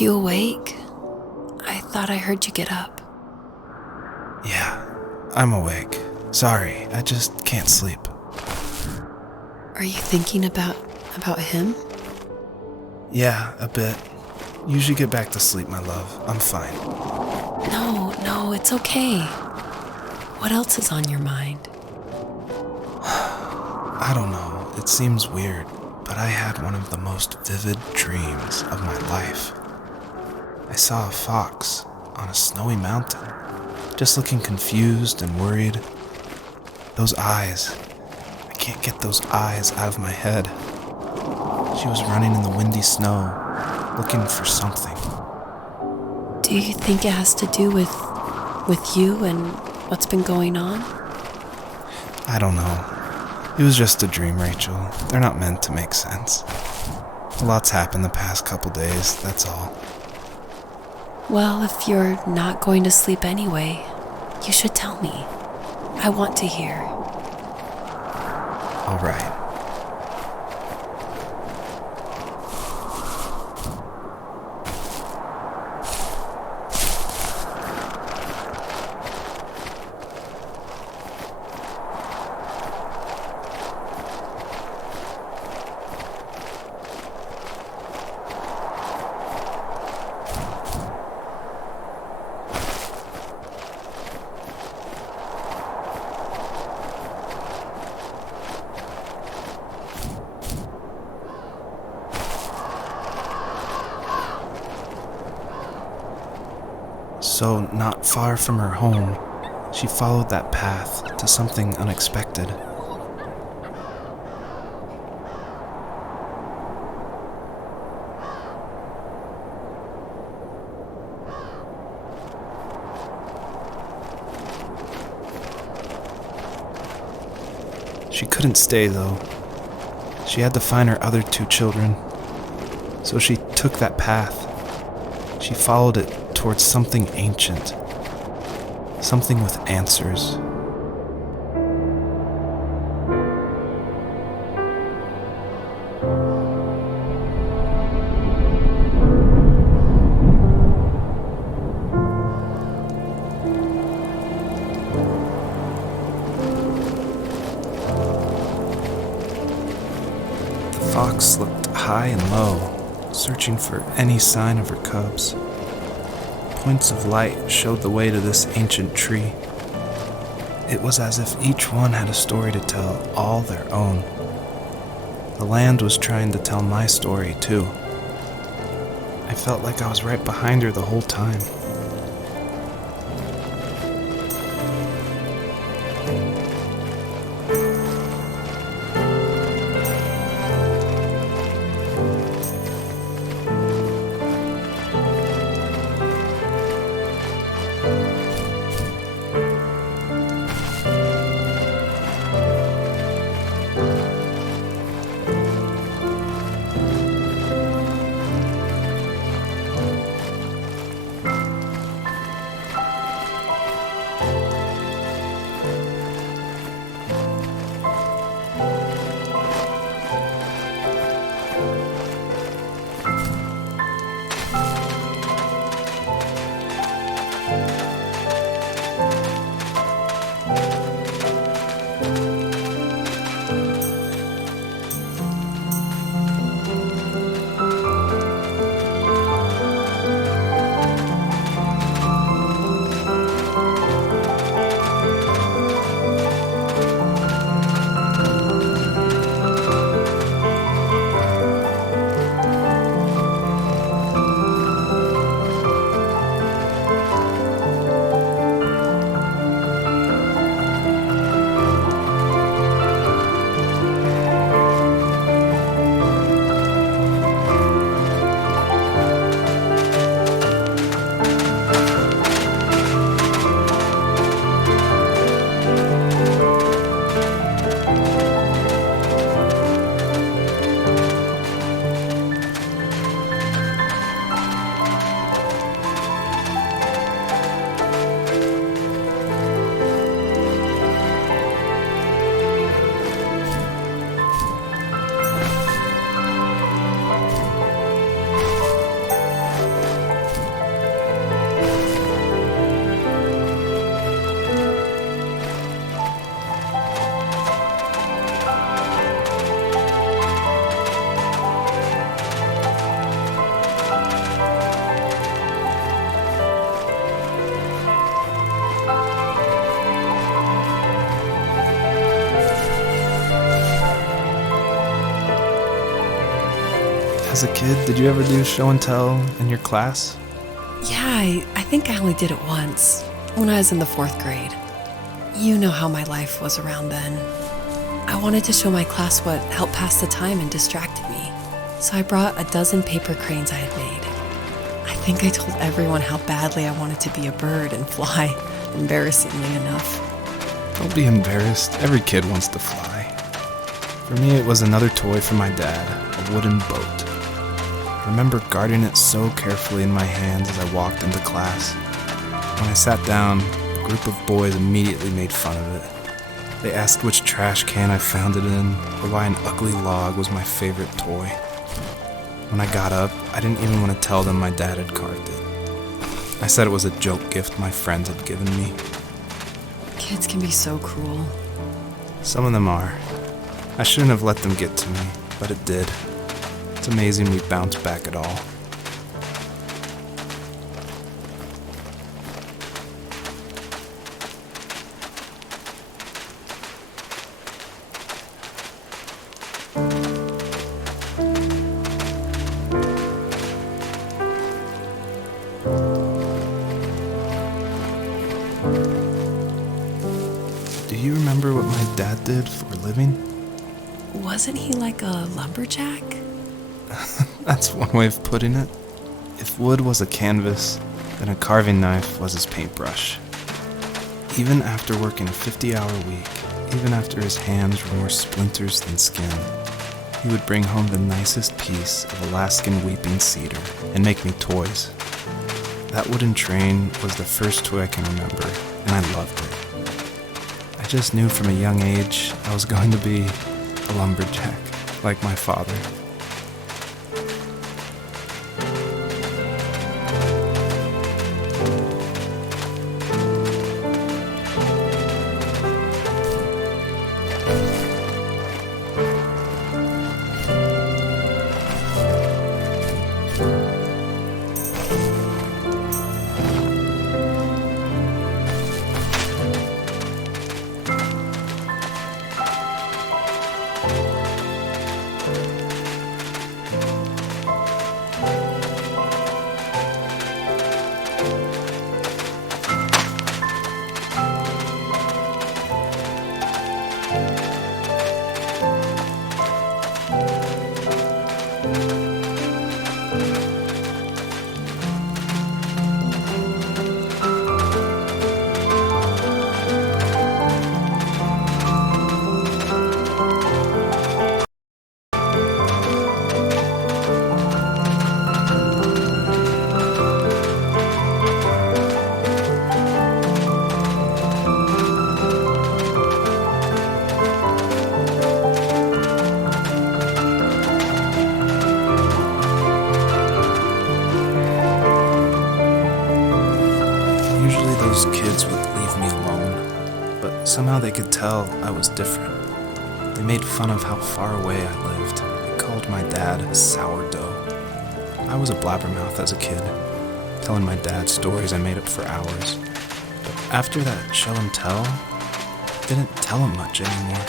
you awake? I thought I heard you get up. Yeah, I'm awake. Sorry, I just can't sleep. Are you thinking about him? Yeah, a bit. You should get back to sleep, my love. I'm fine. No, it's okay. What else is on your mind? I don't know, it seems weird, but I had one of the most vivid dreams of my life. I saw a fox on a snowy mountain, just looking confused and worried. Those eyes, I can't get those eyes out of my head. She was running in the windy snow, looking for something. Do you think it has to do with you and what's been going on? I don't know. It was just a dream, Rachel. They're not meant to make sense. A lot's happened the past couple days, that's all. Well, if you're not going to sleep anyway, you should tell me. I want to hear. All right. So, not far from her home, she followed that path to something unexpected. She couldn't stay, though. She had to find her other 2 children. So she took that path. She followed it towards something ancient. Something with answers. The fox looked high and low, searching for any sign of her cubs. Points of light showed the way to this ancient tree. It was as if each one had a story to tell, all their own. The land was trying to tell my story, too. I felt like I was right behind her the whole time. As a kid, did you ever do show and tell in your class? Yeah, I think I only did it once, when I was in the 4th grade. You know how my life was around then. I wanted to show my class what helped pass the time and distracted me, so I brought a dozen paper cranes I had made. I think I told everyone how badly I wanted to be a bird and fly, embarrassingly enough. Don't be embarrassed. Every kid wants to fly. For me, it was another toy from my dad, a wooden boat. I remember guarding it so carefully in my hands as I walked into class. When I sat down, a group of boys immediately made fun of it. They asked which trash can I found it in, or why an ugly log was my favorite toy. When I got up, I didn't even want to tell them my dad had carved it. I said it was a joke gift my friends had given me. Kids can be so cruel. Some of them are. I shouldn't have let them get to me, but it did. It's amazing we bounced back at all. Do you remember what my dad did for a living? Wasn't he like a lumberjack? That's one way of putting it. If wood was a canvas, then a carving knife was his paintbrush. Even after working a 50-hour week, even after his hands were more splinters than skin, he would bring home the nicest piece of Alaskan weeping cedar and make me toys. That wooden train was the first toy I can remember, and I loved it. I just knew from a young age I was going to be a lumberjack, like my father. Usually those kids would leave me alone, but somehow they could tell I was different. They made fun of how far away I lived. They called my dad sourdough. I was a blabbermouth as a kid, telling my dad stories I made up for hours. But after that show and tell, I didn't tell him much anymore.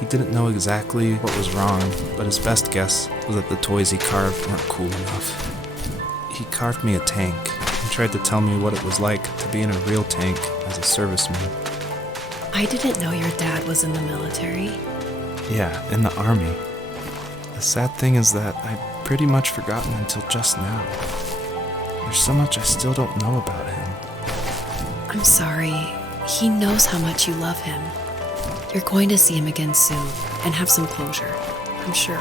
He didn't know exactly what was wrong, but his best guess was that the toys he carved weren't cool enough. He carved me a tank and tried to tell me what it was like to be in a real tank as a serviceman. I didn't know your dad was in the military. Yeah, in the army. The sad thing is that I'd pretty much forgotten until just now. There's so much I still don't know about him. I'm sorry. He knows how much you love him. You're going to see him again soon and have some closure, I'm sure.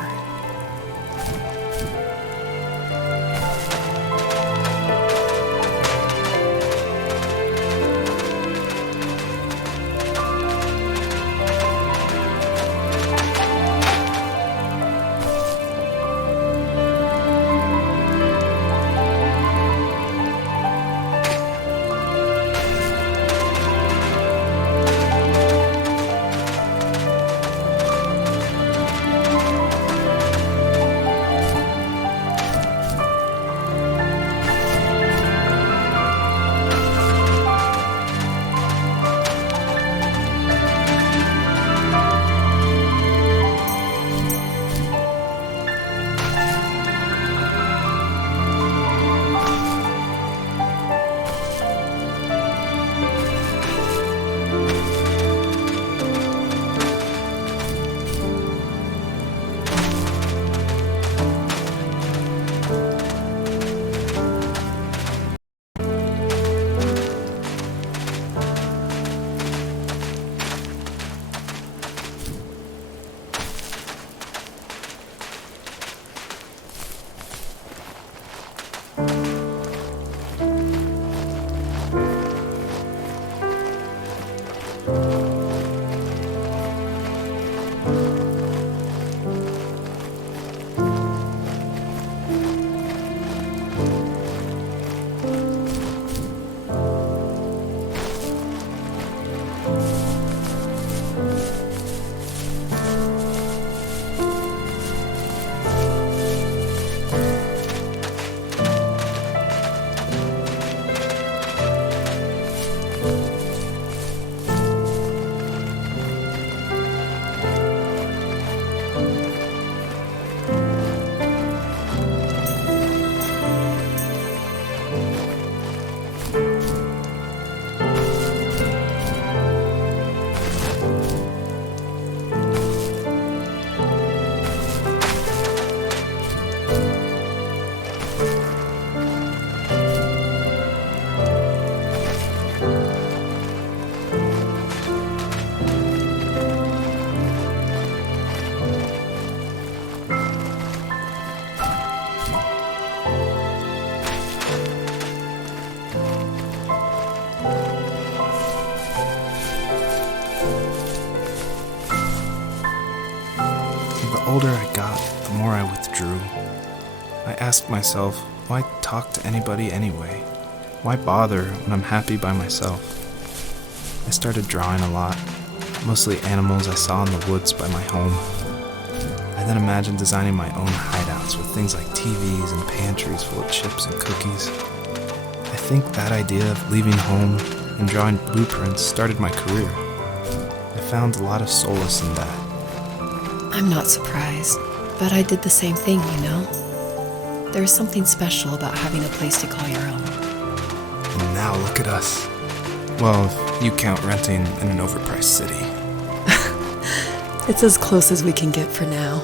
older I got, the more I withdrew. I asked myself, why talk to anybody anyway? Why bother when I'm happy by myself? I started drawing a lot, mostly animals I saw in the woods by my home. I then imagined designing my own hideouts with things like TVs and pantries full of chips and cookies. I think that idea of leaving home and drawing blueprints started my career. I found a lot of solace in that. I'm not surprised, but I did the same thing, you know? There's something special about having a place to call your own. And now look at us. Well, if you count renting in an overpriced city. It's as close as we can get for now.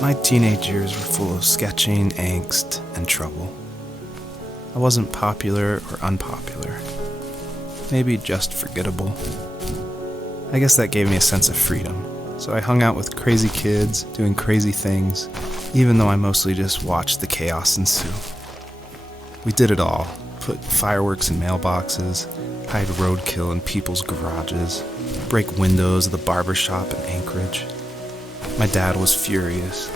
My teenage years were full of sketching, angst, and trouble. I wasn't popular or unpopular. Maybe just forgettable. I guess that gave me a sense of freedom, so I hung out with crazy kids, doing crazy things, even though I mostly just watched the chaos ensue. We did it all. Put fireworks in mailboxes, hide roadkill in people's garages, break windows of the barber shop in Anchorage. My dad was furious,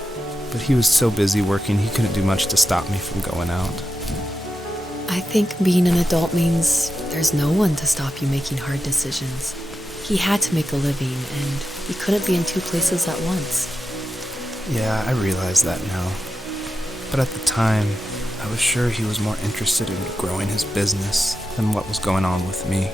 but he was so busy working he couldn't do much to stop me from going out. I think being an adult means there's no one to stop you making hard decisions. He had to make a living, and he couldn't be in two places at once. Yeah, I realize that now. But at the time, I was sure he was more interested in growing his business than what was going on with me.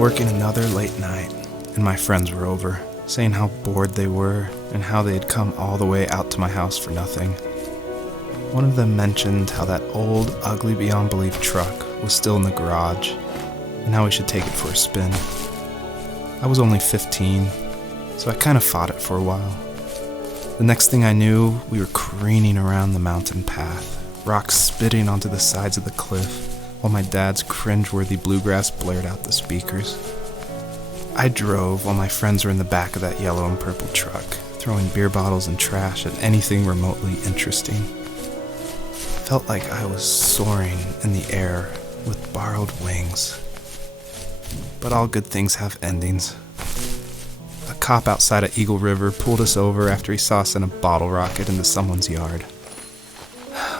working another late night, and my friends were over, saying how bored they were and how they had come all the way out to my house for nothing. One of them mentioned how that old, ugly beyond belief truck was still in the garage, and how we should take it for a spin. I was only 15, so I kind of fought it for a while. The next thing I knew, we were careening around the mountain path, rocks spitting onto the sides of the cliff, while my dad's cringeworthy bluegrass blared out the speakers. I drove while my friends were in the back of that yellow and purple truck, throwing beer bottles and trash at anything remotely interesting. Felt like I was soaring in the air with borrowed wings. But all good things have endings. A cop outside of Eagle River pulled us over after he saw us in a bottle rocket into someone's yard.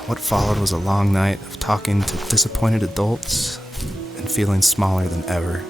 What followed was a long night of talking to disappointed adults and feeling smaller than ever.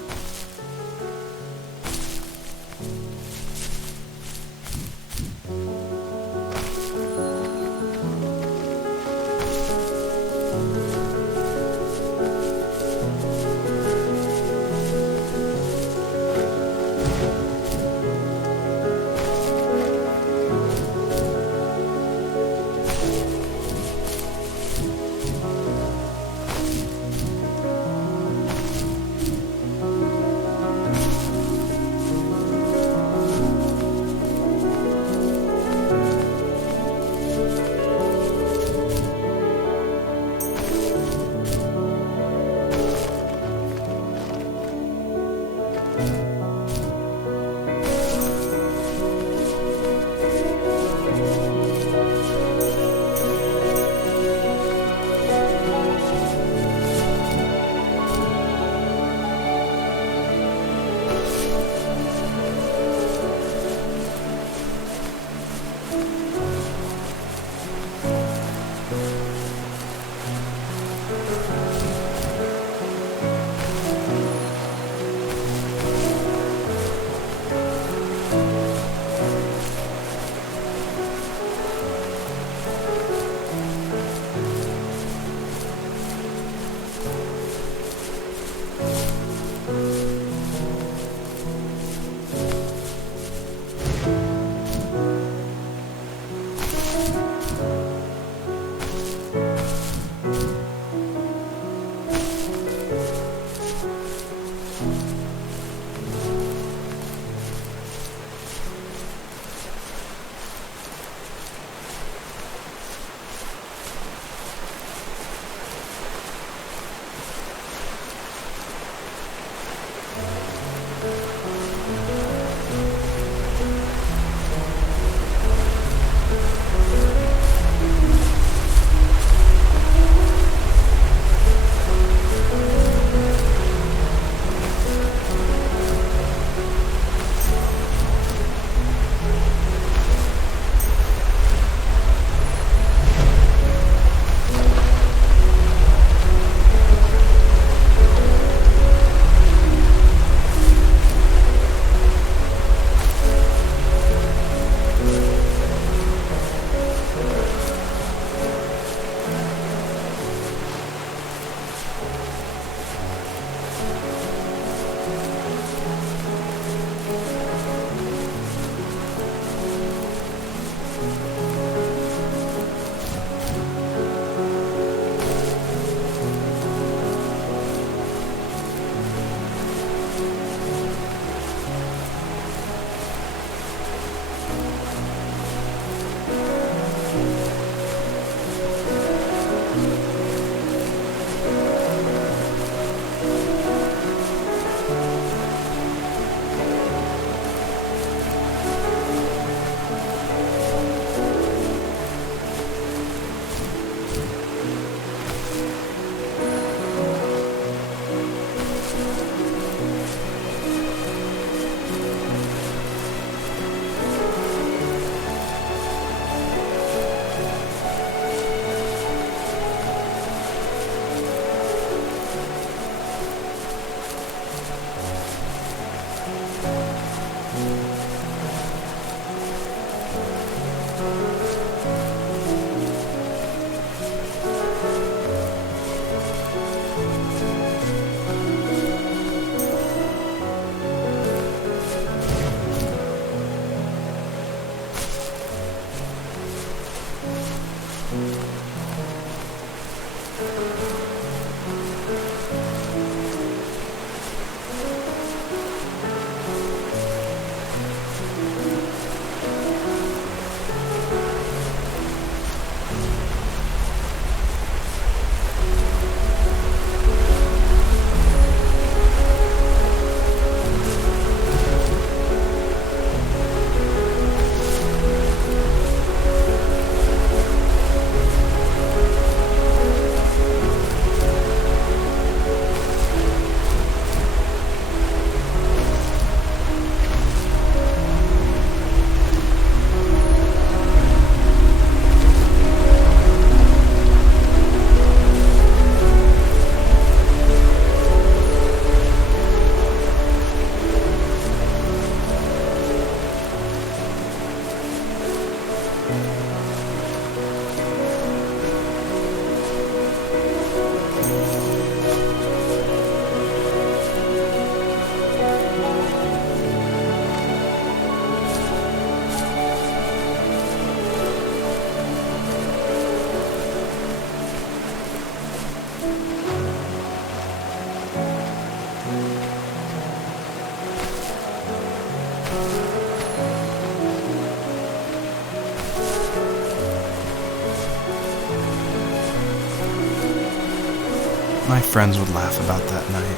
My friends would laugh about that night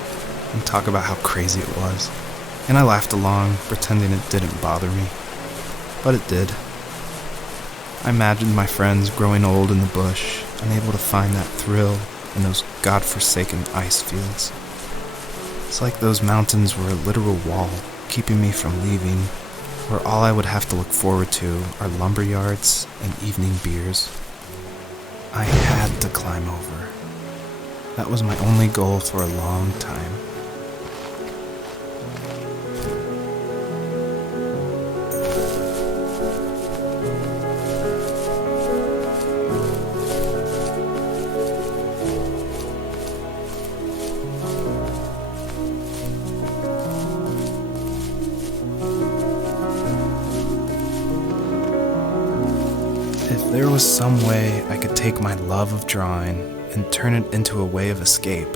and talk about how crazy it was, and I laughed along, pretending it didn't bother me. But it did. I imagined my friends growing old in the bush, unable to find that thrill in those godforsaken ice fields. It's like those mountains were a literal wall, keeping me from leaving, where all I would have to look forward to are lumber yards and evening beers. I had to climb over. That was my only goal for a long time. If there was some way I could take my love of drawing and turn it into a way of escape,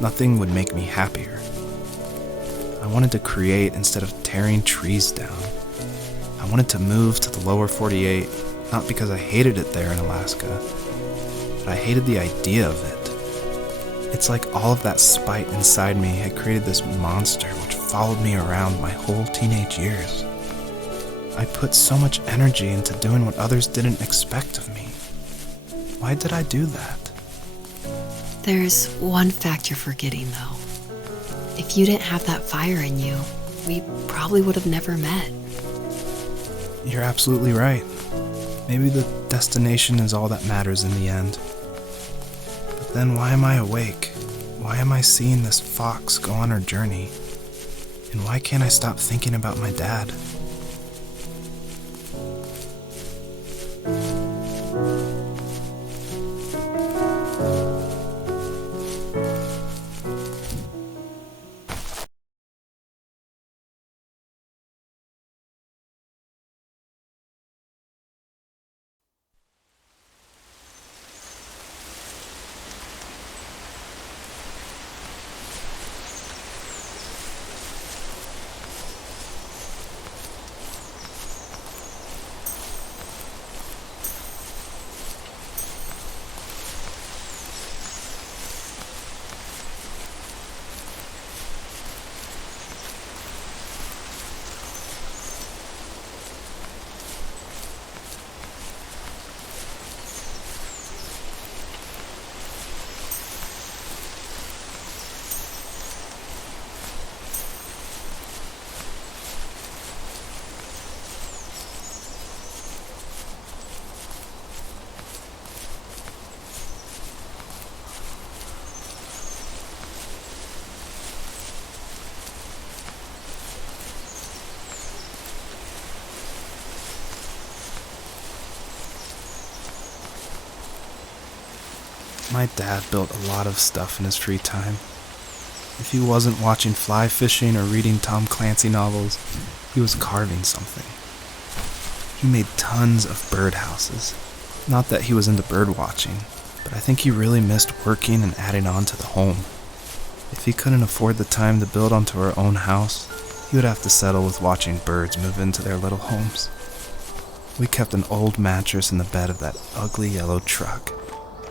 nothing would make me happier. I wanted to create instead of tearing trees down. I wanted to move to the lower 48, not because I hated it there in Alaska, but I hated the idea of it. It's like all of that spite inside me had created this monster which followed me around my whole teenage years. I put so much energy into doing what others didn't expect of me. Why did I do that? There's one fact you're forgetting, though. If you didn't have that fire in you, we probably would have never met. You're absolutely right. Maybe the destination is all that matters in the end. But then why am I awake? Why am I seeing this fox go on her journey? And why can't I stop thinking about my dad? My dad built a lot of stuff in his free time. If he wasn't watching fly fishing or reading Tom Clancy novels, he was carving something. He made tons of birdhouses, Not that he was into bird watching, but I think he really missed working and adding on to the home. If he couldn't afford the time to build onto our own house, he would have to settle with watching birds move into their little homes. We kept an old mattress in the bed of that ugly yellow truck,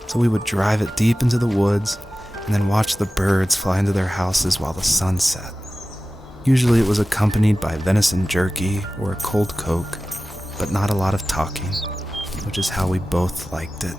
so we would drive it deep into the woods and then watch the birds fly into their houses while the sun set. Usually it was accompanied by venison jerky or a cold Coke, but not a lot of talking, which is how we both liked it.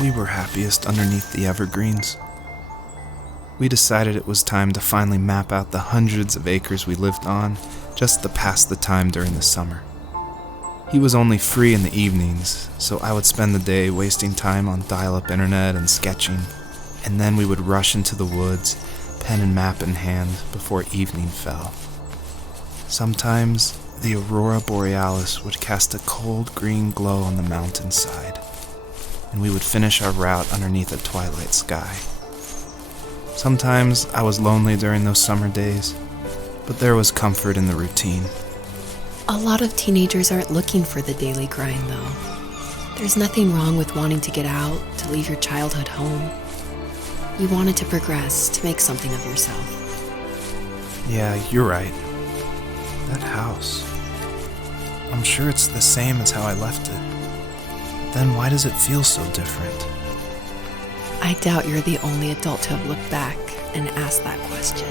We were happiest underneath the evergreens. We decided it was time to finally map out the hundreds of acres we lived on just to pass the time during the summer. He was only free in the evenings, so I would spend the day wasting time on dial-up internet and sketching, and then we would rush into the woods, pen and map in hand, before evening fell. Sometimes the aurora borealis would cast a cold green glow on the mountainside, and we would finish our route underneath a twilight sky. Sometimes I was lonely during those summer days, but there was comfort in the routine. A lot of teenagers aren't looking for the daily grind, though. There's nothing wrong with wanting to get out, to leave your childhood home. You wanted to progress, to make something of yourself. Yeah, you're right. That house. I'm sure it's the same as how I left it. Then why does it feel so different? I doubt you're the only adult to have looked back and asked that question.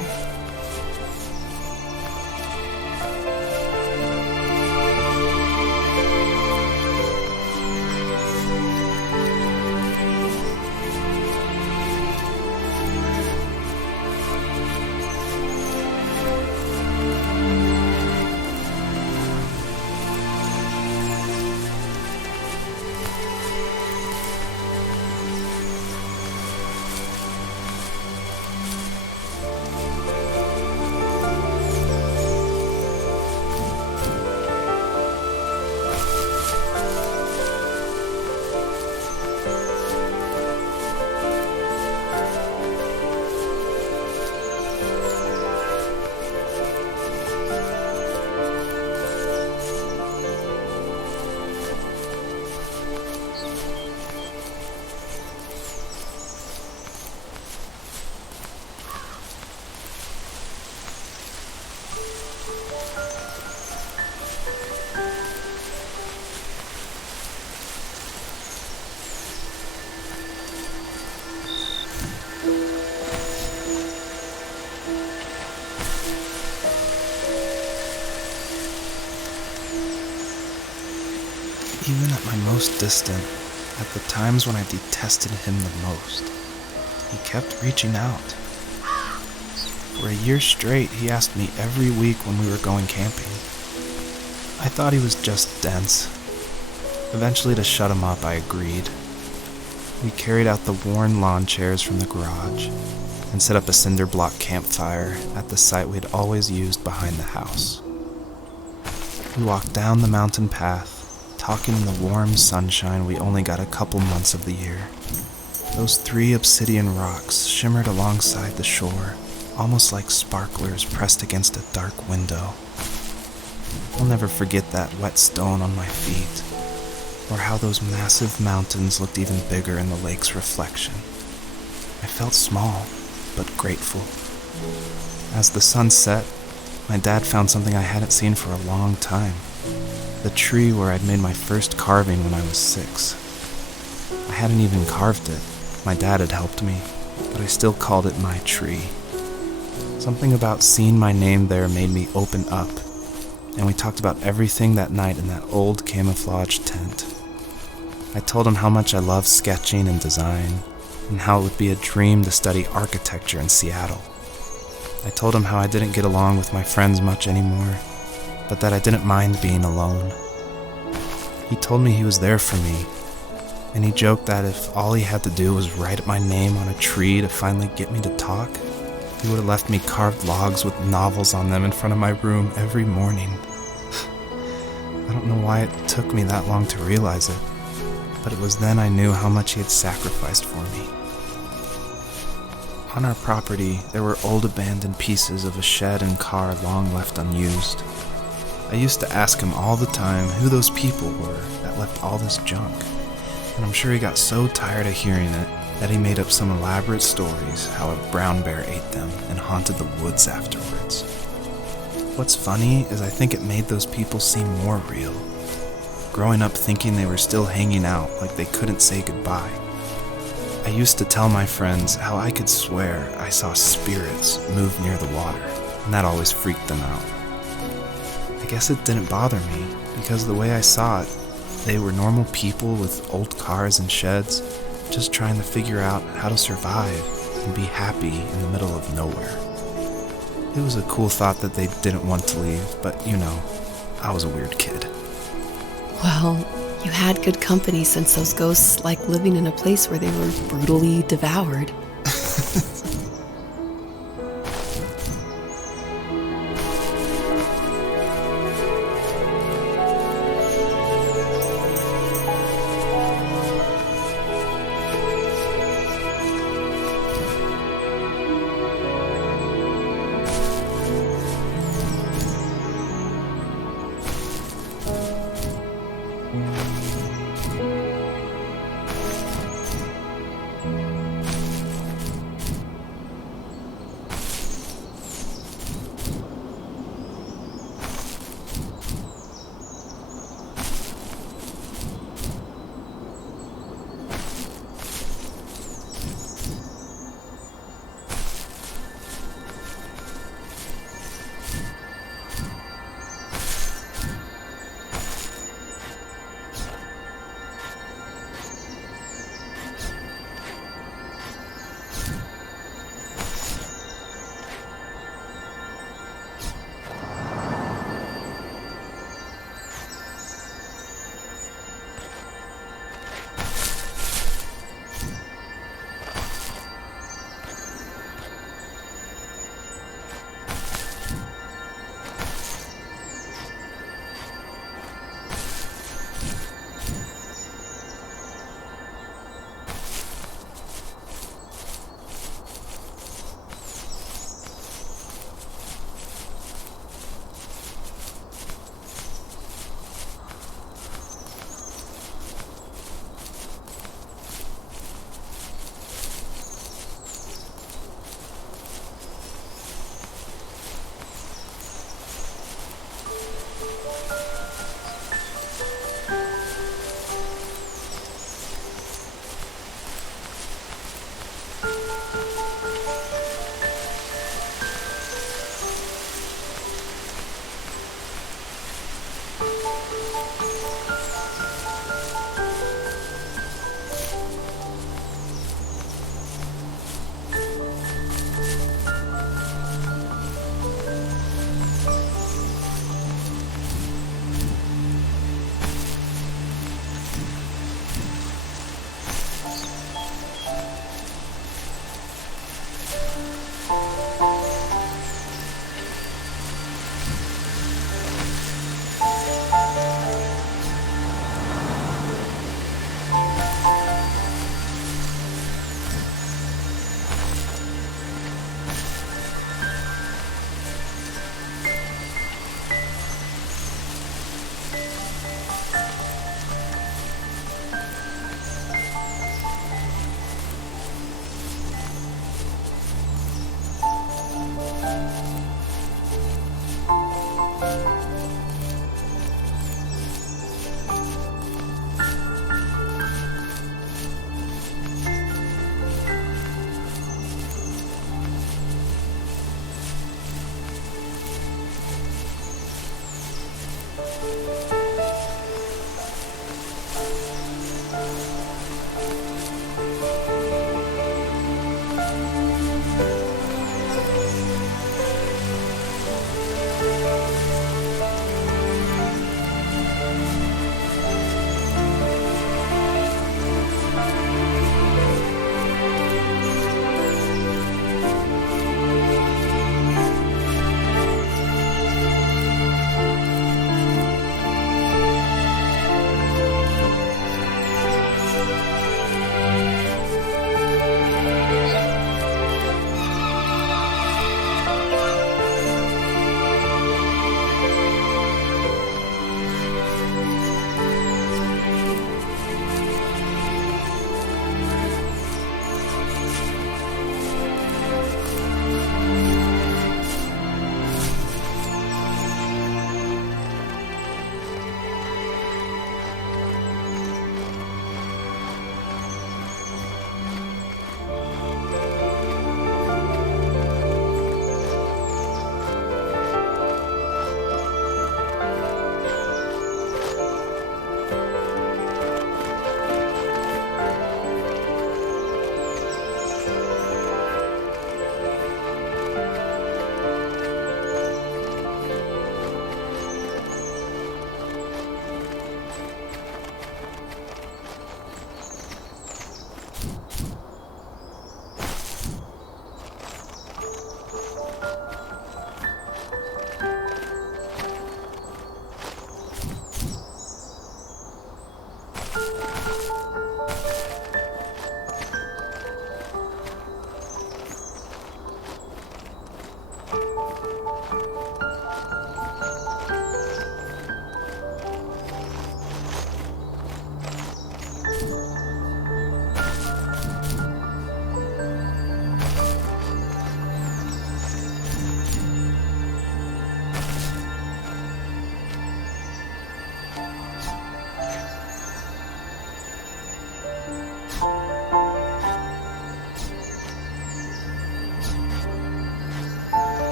Even at my most distant, at the times when I detested him the most, he kept reaching out. For a year straight, he asked me every week when we were going camping. I thought he was just dense. Eventually, to shut him up, I agreed. We carried out the worn lawn chairs from the garage and set up a cinder block campfire at the site we'd always used behind the house. We walked down the mountain path, talking in the warm sunshine we only got a couple months of the year. Those 3 obsidian rocks shimmered alongside the shore, almost like sparklers pressed against a dark window. I'll never forget that wet stone on my feet, or how those massive mountains looked even bigger in the lake's reflection. I felt small, but grateful. As the sun set, my dad found something I hadn't seen for a long time. The tree where I'd made my first carving when I was 6. I hadn't even carved it. My dad had helped me, but I still called it my tree. Something about seeing my name there made me open up, and we talked about everything that night in that old camouflage tent. I told him how much I loved sketching and design, and how it would be a dream to study architecture in Seattle. I told him how I didn't get along with my friends much anymore, but that I didn't mind being alone. He told me he was there for me, and he joked that if all he had to do was write my name on a tree to finally get me to talk, he would have left me carved logs with novels on them in front of my room every morning. I don't know why it took me that long to realize it, but it was then I knew how much he had sacrificed for me. On our property, there were old abandoned pieces of a shed and car long left unused. I used to ask him all the time who those people were that left all this junk, and I'm sure he got so tired of hearing it that he made up some elaborate stories how a brown bear ate them and haunted the woods afterwards. What's funny is I think it made those people seem more real, growing up thinking they were still hanging out like they couldn't say goodbye. I used to tell my friends how I could swear I saw spirits move near the water, and that always freaked them out. I guess it didn't bother me, because the way I saw it, they were normal people with old cars and sheds, just trying to figure out how to survive and be happy in the middle of nowhere. It was a cool thought that they didn't want to leave, but you know, I was a weird kid. Well, you had good company since those ghosts like living in a place where they were brutally devoured.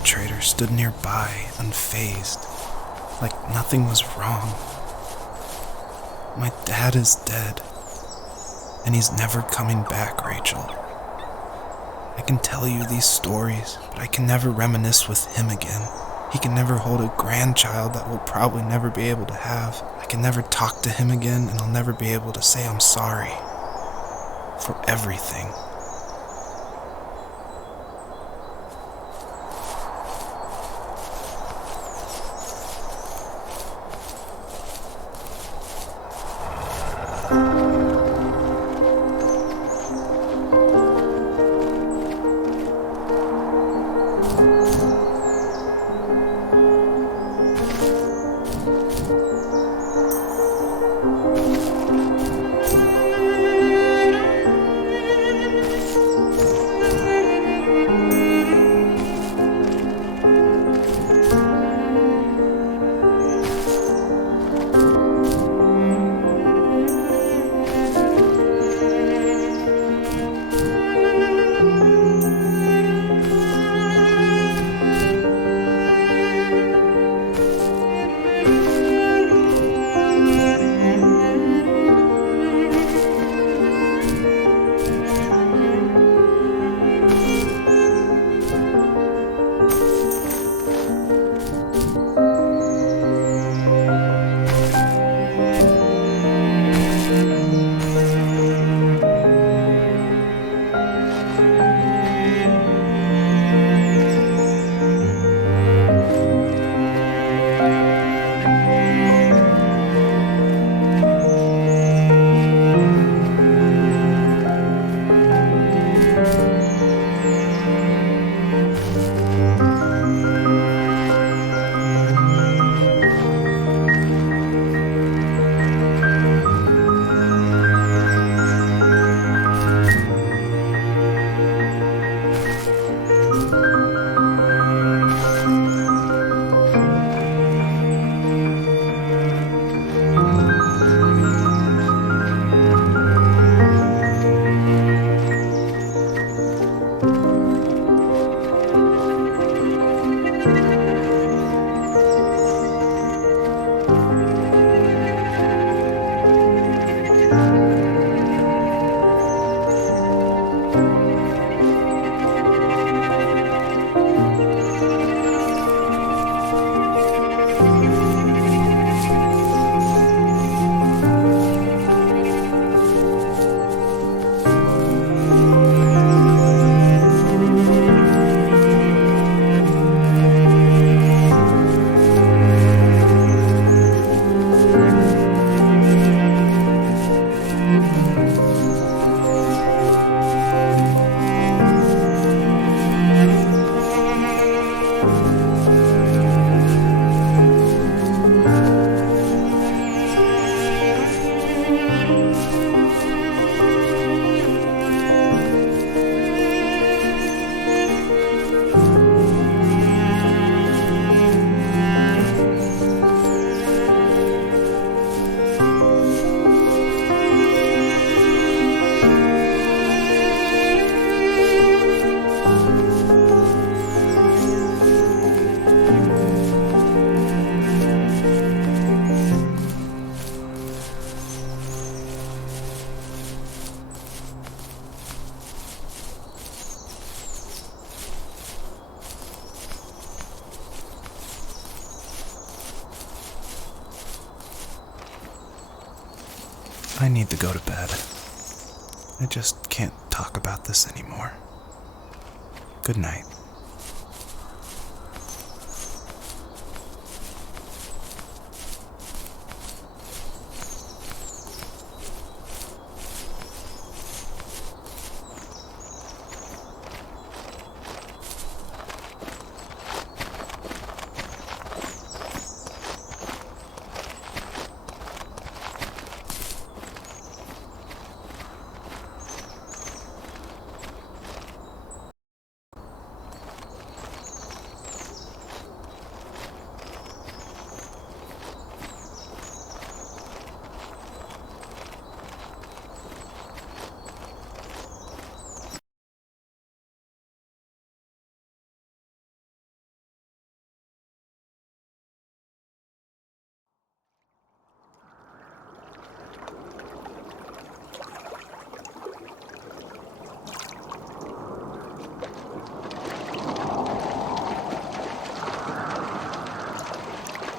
perpetrator stood nearby, unfazed, like nothing was wrong. My dad is dead, and he's never coming back, Rachel. I can tell you these stories, but I can never reminisce with him again. He can never hold a grandchild that we'll probably never be able to have. I can never talk to him again, and I'll never be able to say I'm sorry for everything. I need to go to bed. I just can't talk about this anymore. Good night.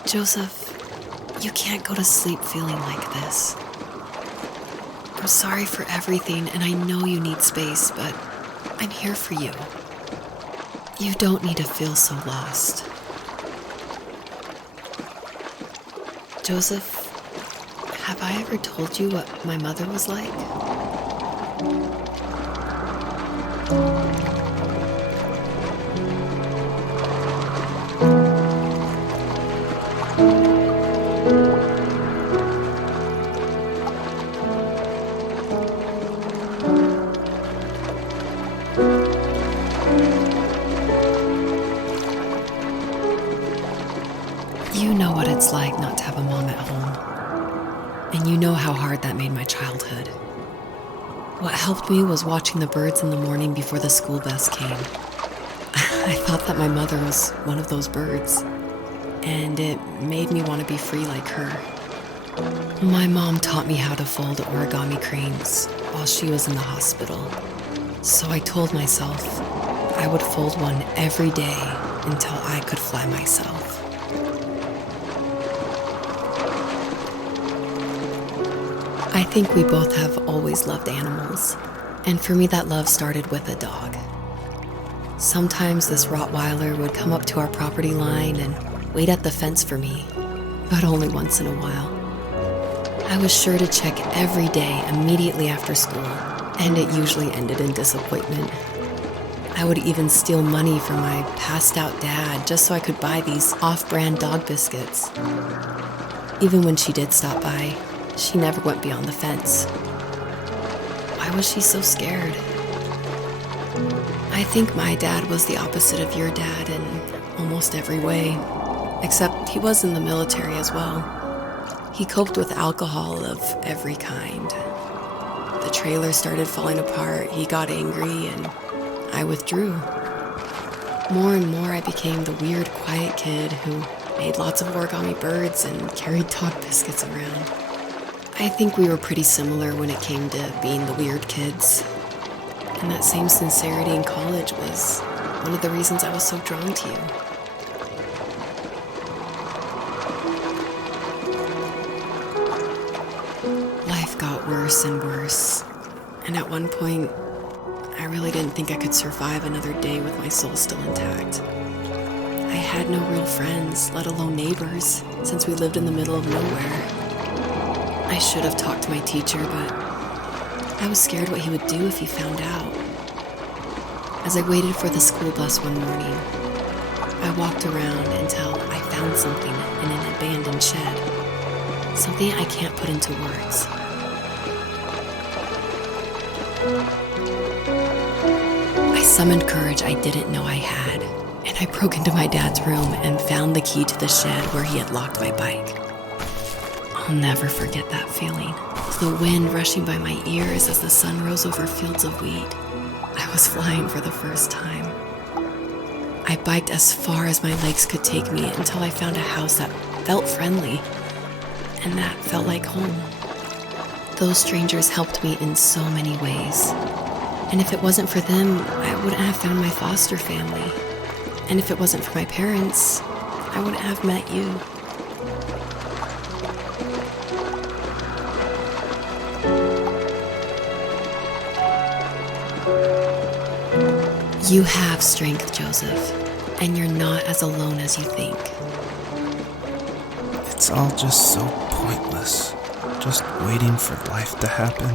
Joseph, you can't go to sleep feeling like this. I'm sorry for everything, and I know you need space, but I'm here for you. You don't need to feel so lost. Joseph, have I ever told you what my mother was like? You know what it's like not to have a mom at home. And you know how hard that made my childhood. What helped me was watching the birds in the morning before the school bus came. I thought that my mother was one of those birds, and it made me want to be free like her. My mom taught me how to fold origami cranes while she was in the hospital. So I told myself I would fold one every day until I could fly myself. I think we both have always loved animals, and for me that love started with a dog. Sometimes this Rottweiler would come up to our property line and wait at the fence for me, but only once in a while. I was sure to check every day immediately after school, and it usually ended in disappointment. I would even steal money from my passed-out dad just so I could buy these off-brand dog biscuits. Even when she did stop by, she never went beyond the fence. Why was she so scared? I think my dad was the opposite of your dad in almost every way, except he was in the military as well. He coped with alcohol of every kind. The trailer started falling apart, he got angry, and I withdrew. More and more I became the weird, quiet kid who made lots of origami birds and carried dog biscuits around. I think we were pretty similar when it came to being the weird kids. And that same sincerity in college was one of the reasons I was so drawn to you. Life got worse and worse. And at one point, I really didn't think I could survive another day with my soul still intact. I had no real friends, let alone neighbors, since we lived in the middle of nowhere. I should have talked to my teacher, but I was scared what he would do if he found out. As I waited for the school bus one morning, I walked around until I found something in an abandoned shed. Something I can't put into words. I summoned courage I didn't know I had, and I broke into my dad's room and found the key to the shed where he had locked my bike. I'll never forget that feeling. The wind rushing by my ears as the sun rose over fields of wheat. I was flying for the first time. I biked as far as my legs could take me until I found a house that felt friendly, and that felt like home. Those strangers helped me in so many ways. And if it wasn't for them, I wouldn't have found my foster family. And if it wasn't for my parents, I wouldn't have met you. You have strength, Joseph, and you're not as alone as you think. It's all just so pointless, just waiting for life to happen.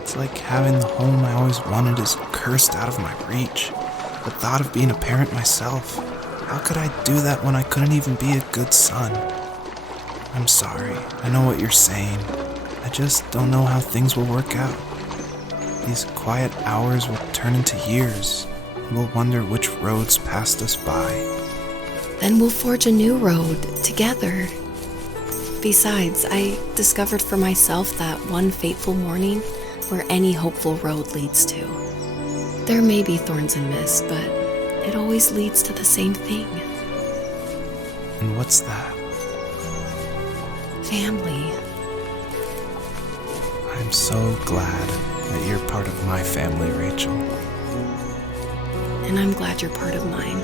It's like having the home I always wanted is cursed out of my reach. The thought of being a parent myself, how could I do that when I couldn't even be a good son? I'm sorry, I know what you're saying. I just don't know how things will work out. These quiet hours will turn into years, and we'll wonder which roads passed us by. Then we'll forge a new road together. Besides, I discovered for myself that one fateful morning where any hopeful road leads to. There may be thorns and mist, but it always leads to the same thing. And what's that? Family. I'm so glad that you're part of my family, Rachel. And I'm glad you're part of mine.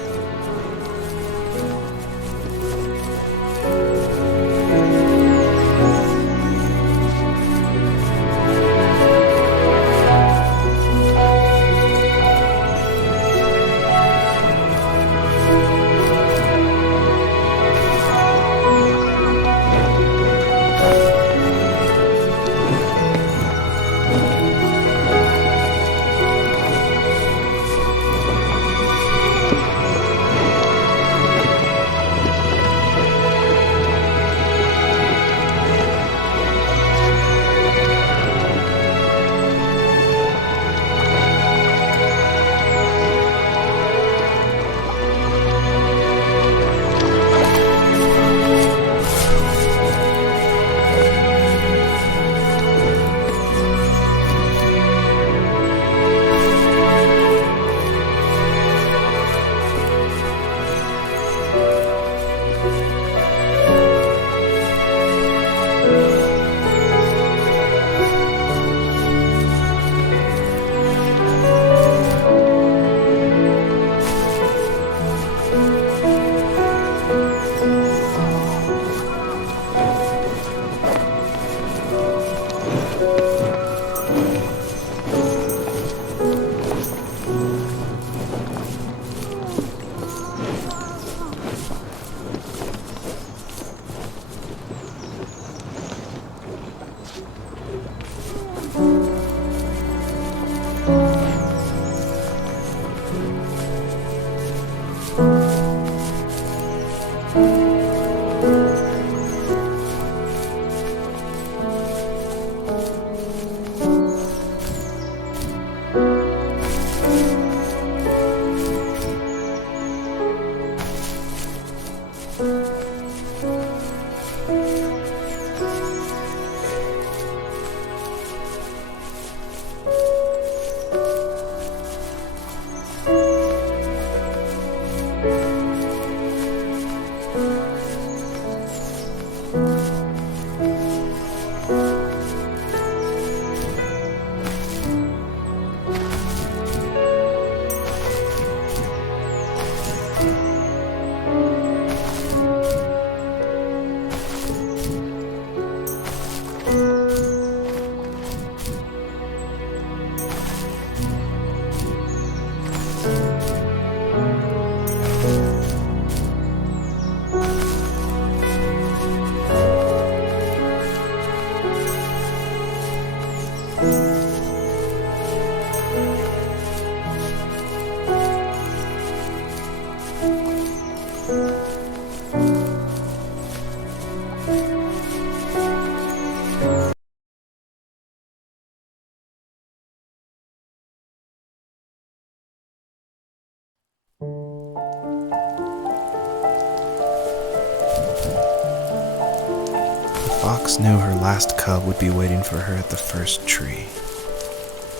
The fox knew her last cub would be waiting for her at the first tree.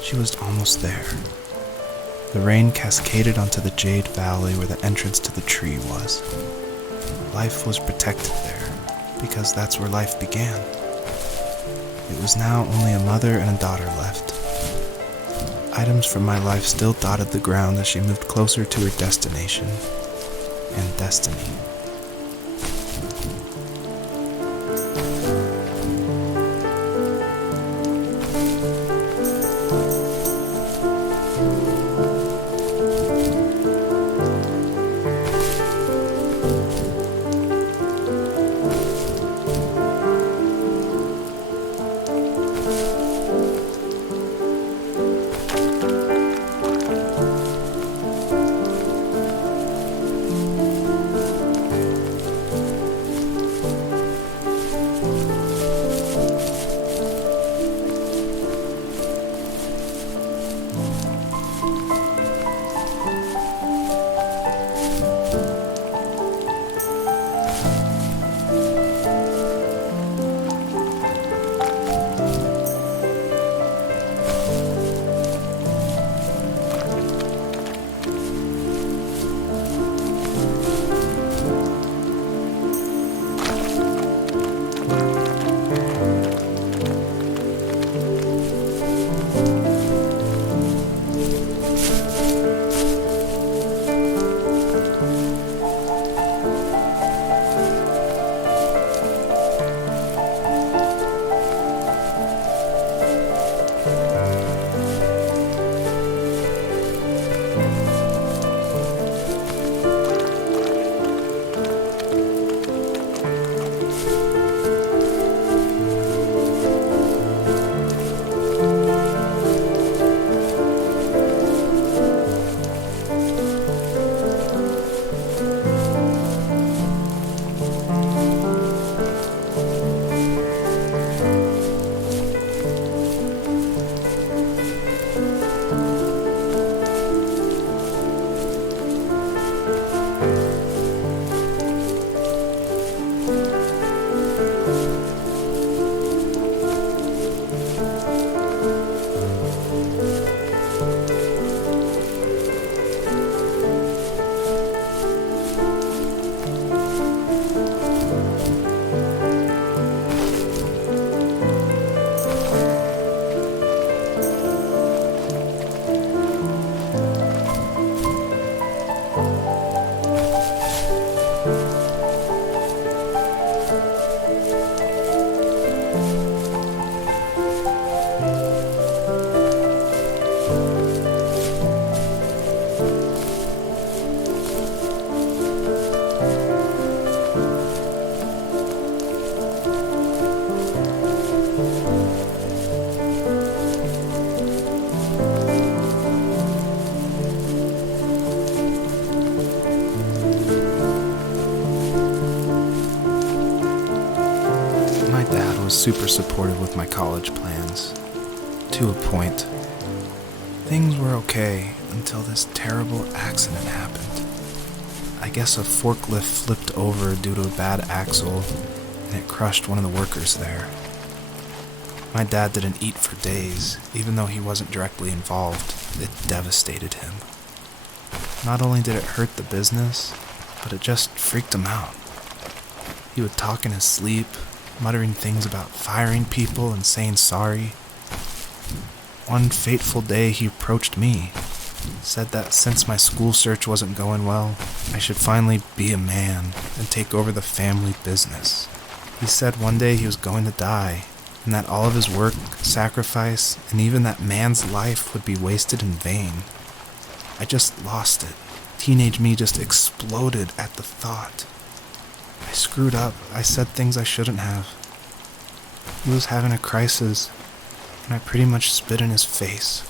She was almost there. The rain cascaded onto the jade valley where the entrance to the tree was. Life was protected there, because that's where life began. It was now only a mother and a daughter left. Items from my life still dotted the ground as she moved closer to her destination and destiny. was super supportive with my college plans. To a point. Things were okay until this terrible accident happened. I guess a forklift flipped over due to a bad axle, and it crushed one of the workers there. My dad didn't eat for days, even though he wasn't directly involved. It devastated him. Not only did it hurt the business, but it just freaked him out. He would talk in his sleep, muttering things about firing people and saying sorry. One fateful day he approached me, said that since my school search wasn't going well, I should finally be a man and take over the family business. He said one day he was going to die, and that all of his work, sacrifice, and even that man's life would be wasted in vain. I just lost it. Teenage me just exploded at the thought. I screwed up. I said things I shouldn't have. He was having a crisis, and I pretty much spit in his face.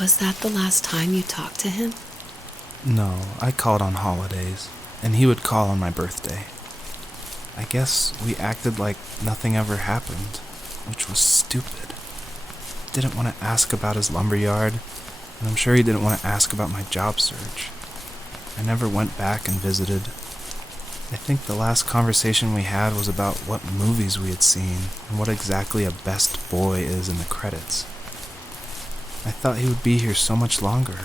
Was that the last time you talked to him? No, I called on holidays, and he would call on my birthday. I guess we acted like nothing ever happened, which was stupid. Didn't want to ask about his lumberyard, and I'm sure he didn't want to ask about my job search. I never went back and visited. I think the last conversation we had was about what movies we had seen and what exactly a best boy is in the credits. I thought he would be here so much longer.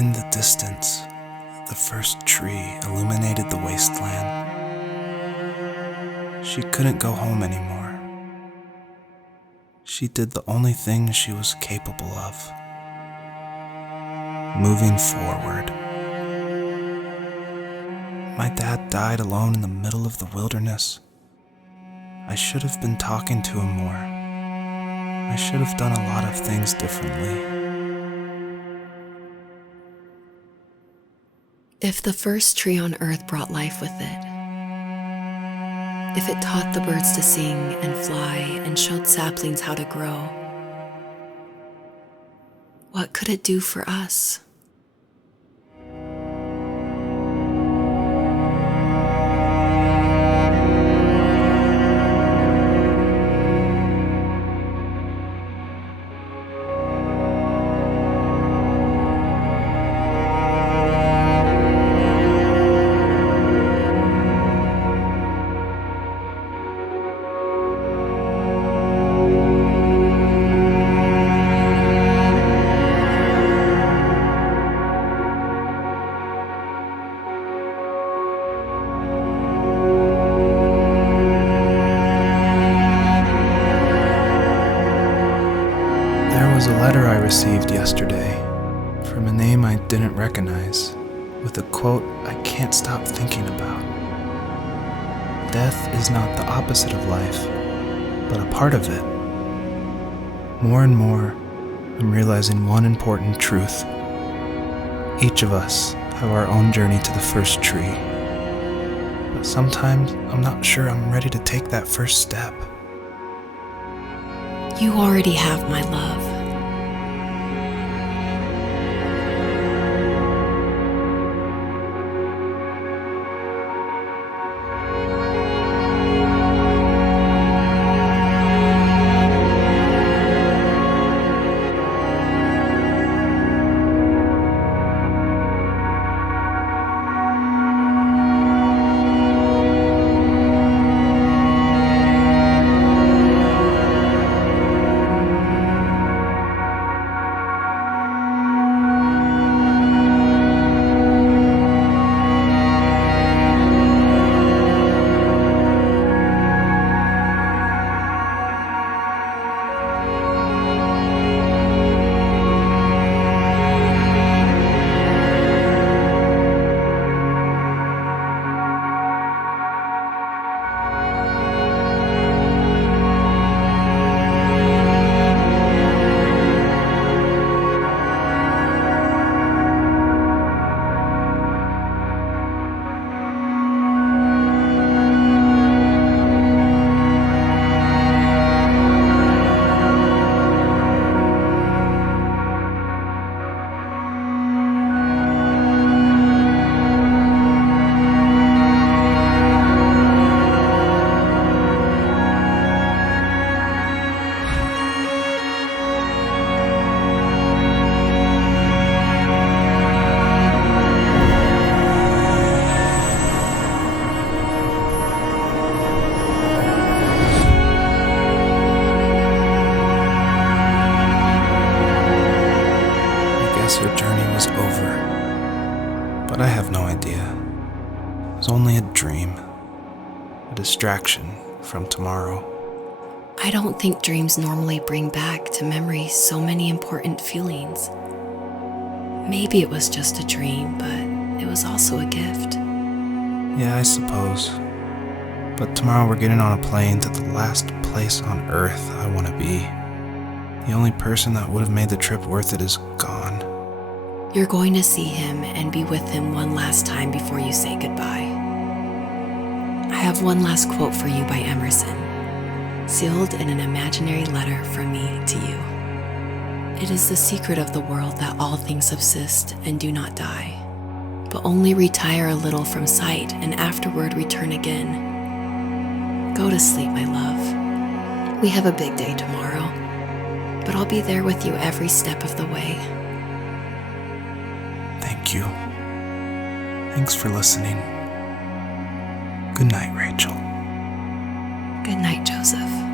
In the distance, the first tree illuminated the wasteland. She couldn't go home anymore. She did the only thing she was capable of: moving forward. My dad died alone in the middle of the wilderness. I should have been talking to him more. I should have done a lot of things differently. If the first tree on earth brought life with it, if it taught the birds to sing and fly and showed saplings how to grow, what could it do for us? There was a letter I received yesterday from a name I didn't recognize, with a quote I can't stop thinking about. Death is not the opposite of life, but a part of it. More and more, I'm realizing one important truth. Each of us have our own journey to the first tree, but sometimes I'm not sure I'm ready to take that first step. You already have my love. Her journey was over, but I have no idea. It was only a dream, a distraction from tomorrow. I don't think dreams normally bring back to memory so many important feelings. Maybe it was just a dream, but it was also a gift. Yeah, I suppose. But tomorrow we're getting on a plane to the last place on Earth I want to be. The only person that would have made the trip worth it is gone. You're going to see him and be with him one last time before you say goodbye. I have one last quote for you by Emerson. sealed in an imaginary letter from me to you. It is the secret of the world that all things subsist and do not die, but only retire a little from sight and afterward return again. Go to sleep, my love. We have a big day tomorrow, but I'll be there with you every step of the way. Thank you. Thanks for listening. Good night, Rachel. Good night, Joseph.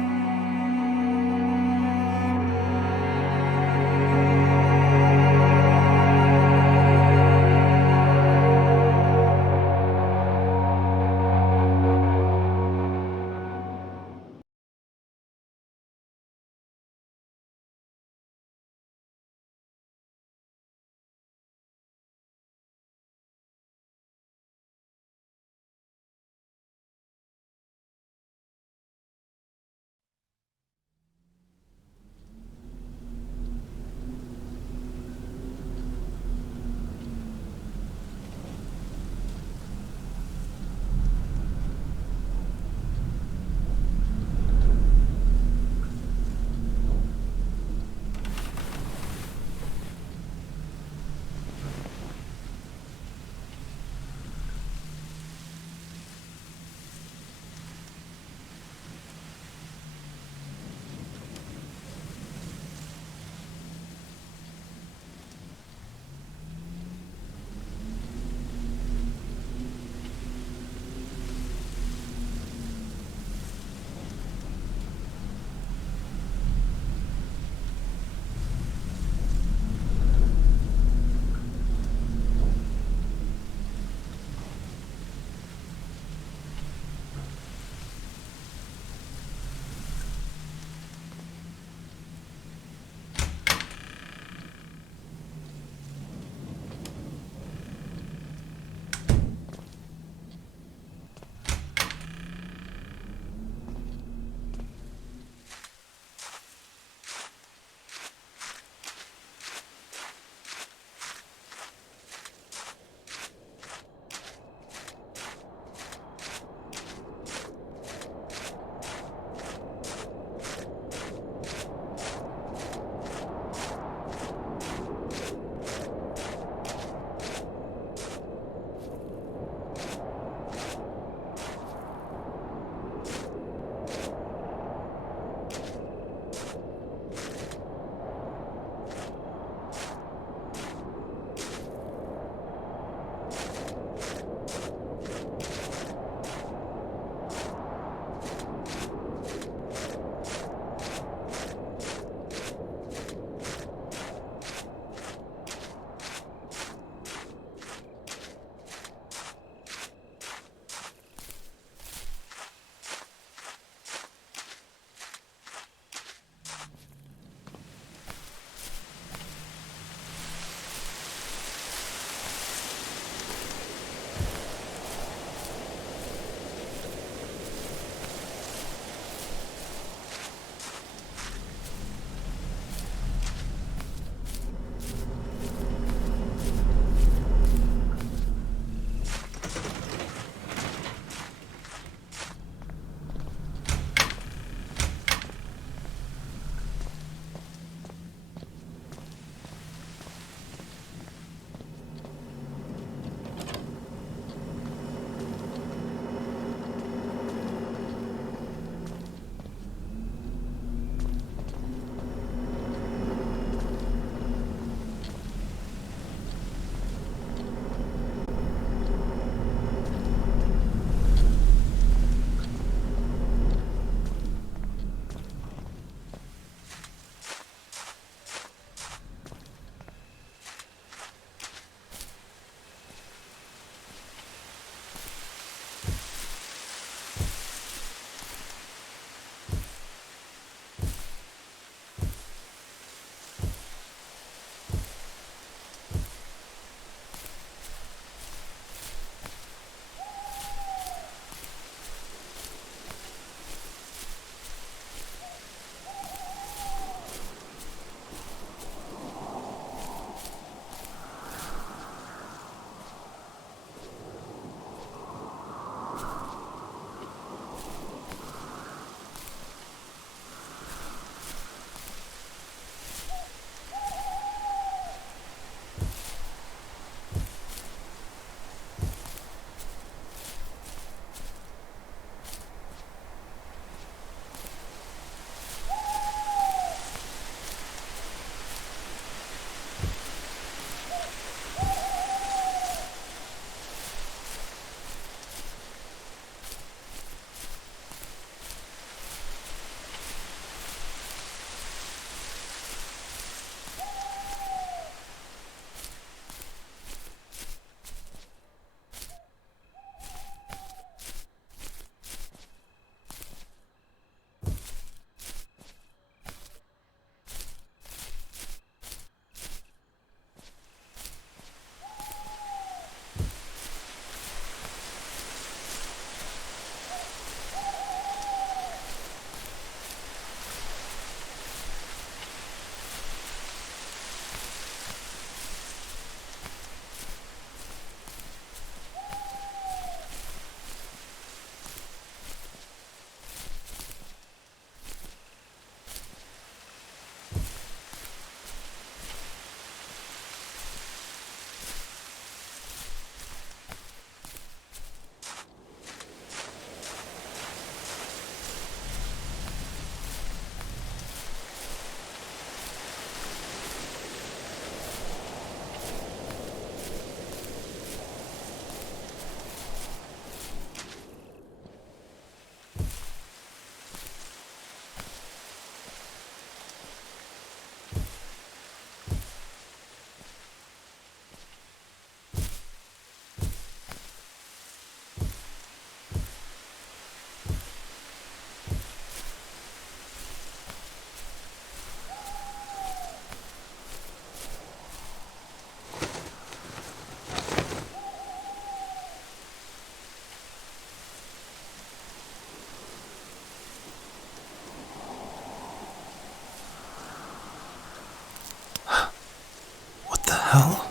hell?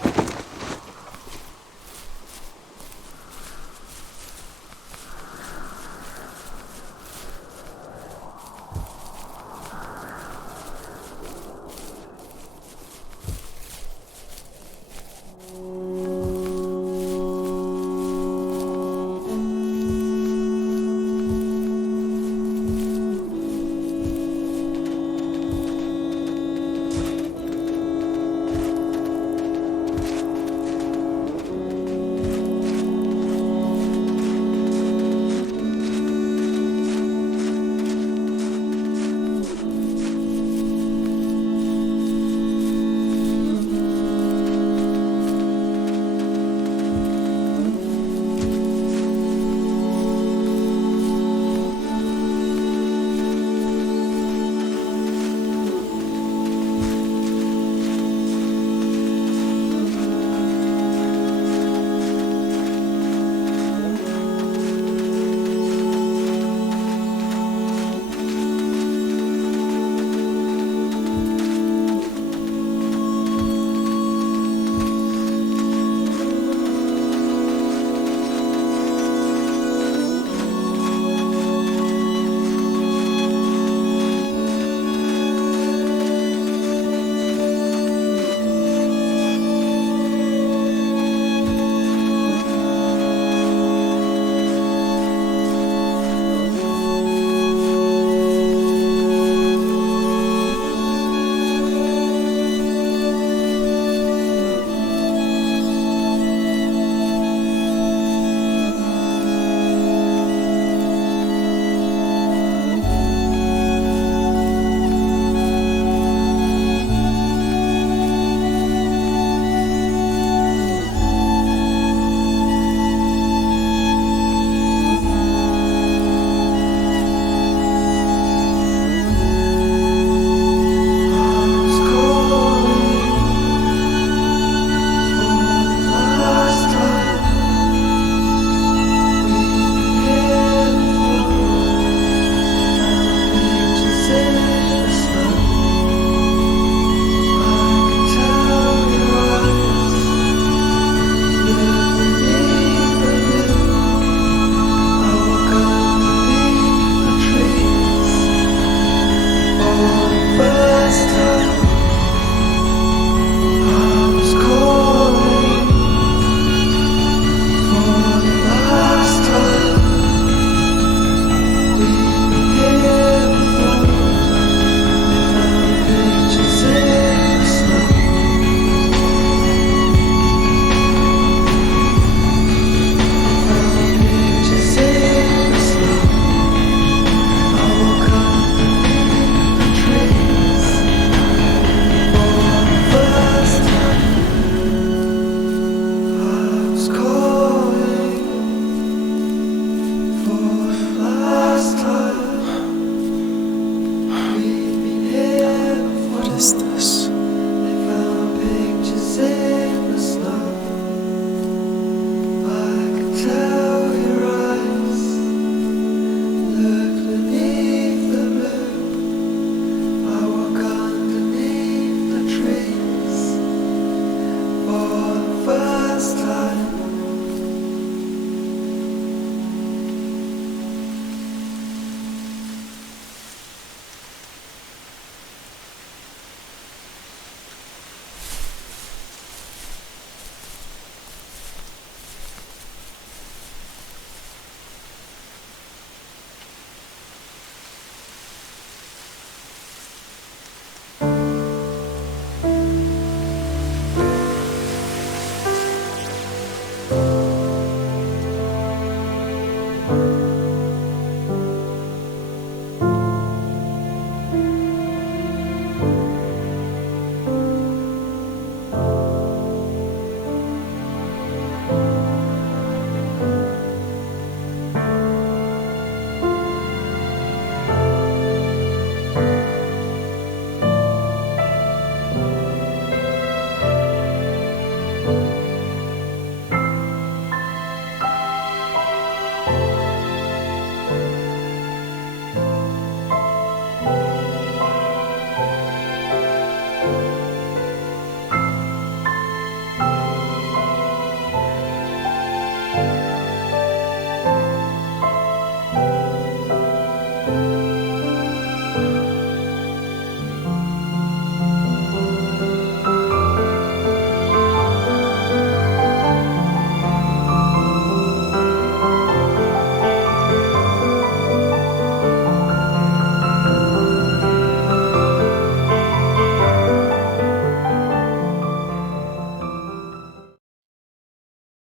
What is this?